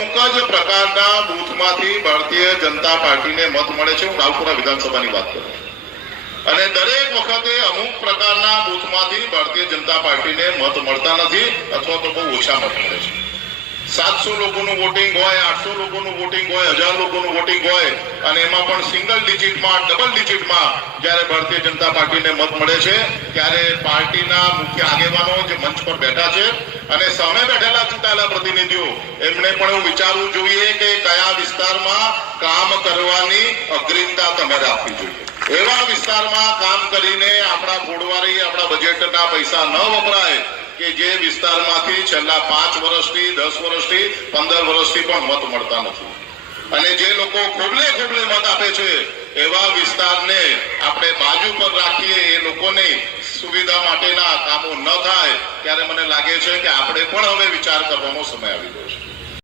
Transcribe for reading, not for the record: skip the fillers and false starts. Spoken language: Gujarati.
અમુક જ પ્રકારના બૂથમાંથી ભારતીય જનતા પાર્ટીને મત મળે છે. હું રાવપુરા વિધાનસભાની વાત કરું અને દરેક વખતે અમુક પ્રકારના બૂથમાંથી ભારતીય જનતા પાર્ટીને મત મળતા નથી અથવા તો બહુ ઓછા મત મળે છે. 700 લોકોનું વોટિંગ હોય, 800 લોકોનું વોટિંગ હોય, 1000 લોકોનું વોટિંગ હોય અને એમાં પણ સિંગલ ડિજિટમાં, ડબલ ડિજિટમાં જ્યારે ભારતીય જનતા પાર્ટીને મત મળે છે ત્યારે પાર્ટીના મુખ્ય આગેવાનો જે મંચ પર બેઠા છે અને સામે બેઠેલા ચૂંટાયેલા પ્રતિનિધિઓ એમણે પણ એવું વિચારવું જોઈએ કે કયા વિસ્તારમાં કામ કરવાની અગ્રિમતા તમારે આપવી જોઈએ. એવા વિસ્તારમાં કામ કરીને આપણા ફોડવારી, આપણા બજેટના પૈસા ન વપરાય કે જે વિસ્તારમાંથી છેલ્લા 5 વર્ષથી, 10 વર્ષથી, 15 વર્ષથી પણ મત મળતા નથી. અને જે લોકો ખોબલે ખોબલે મત આપે છે એવા વિસ્તારને આપણે બાજુ પર રાખીએ, એ લોકોને સુવિધા માટેના કામો ન થાય ત્યારે મને લાગે છે કે આપણે પણ હવે વિચાર કરવાનો સમય આવી ગયો છે.